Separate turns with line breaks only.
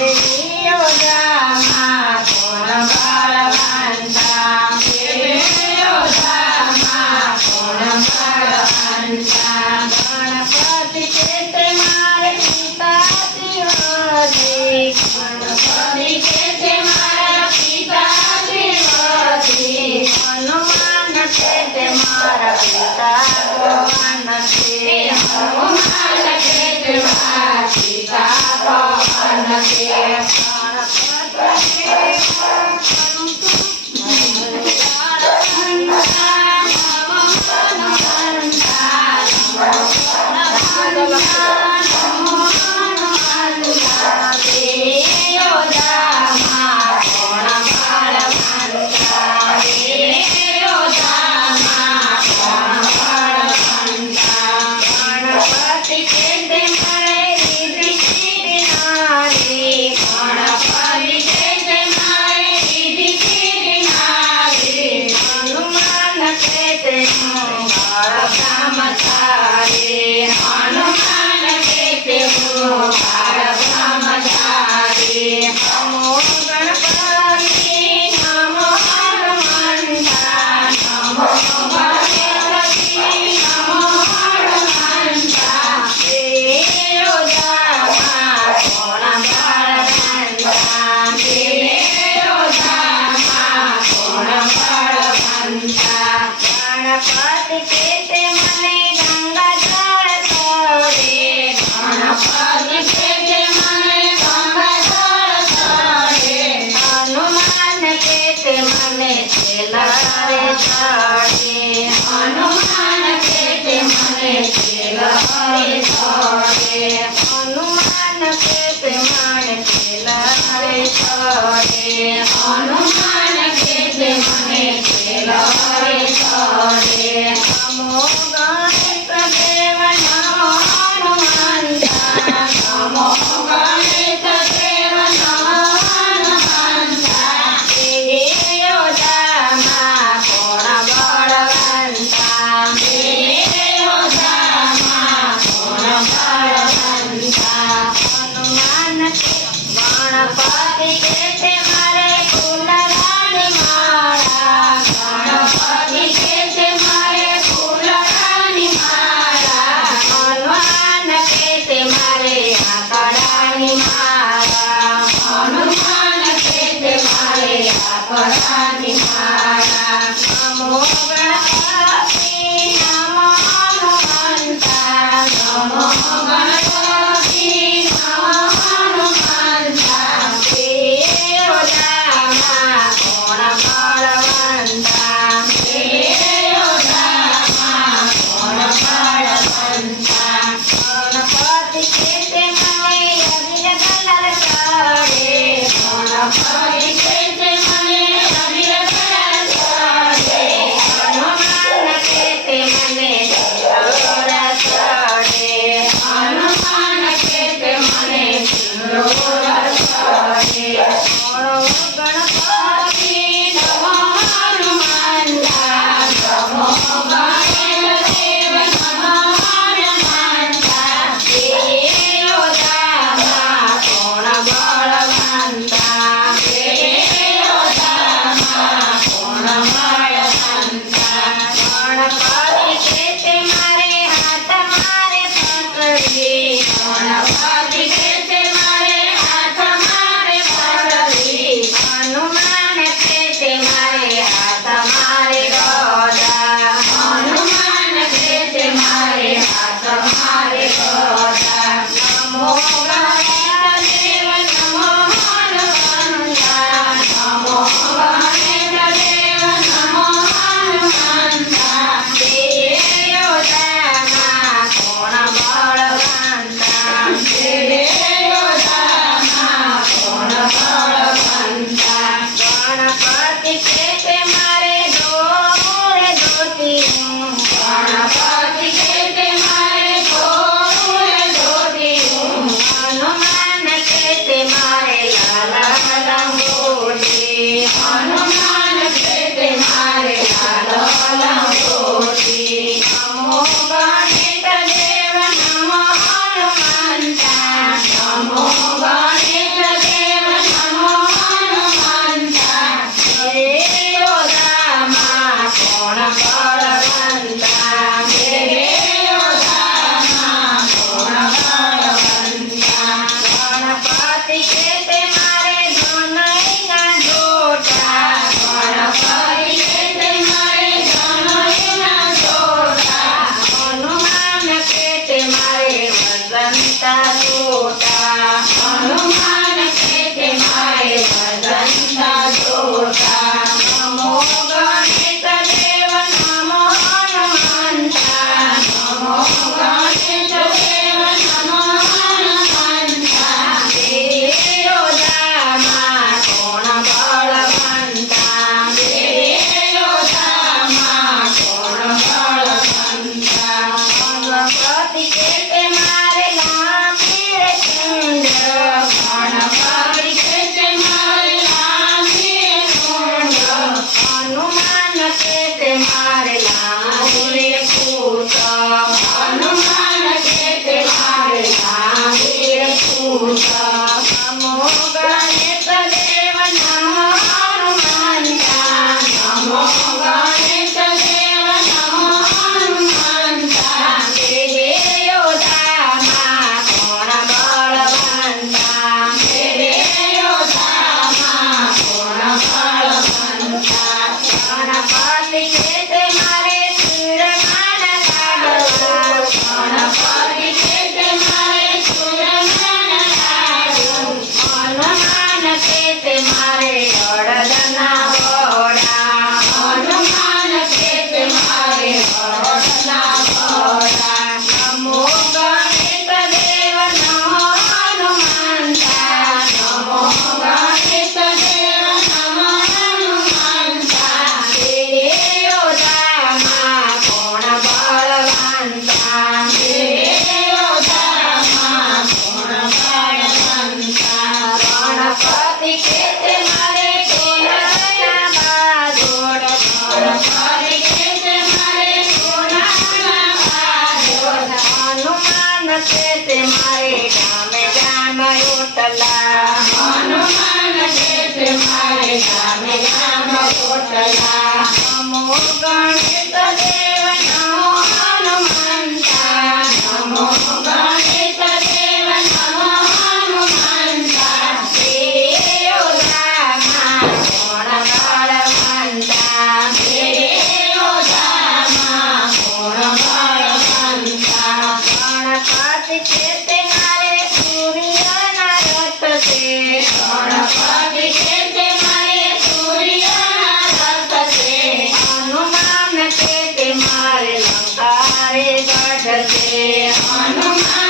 Amen. 아 Yes. કોટલા હનુમાન શેઠ મારે ગામે ગણિત सकते हनुमान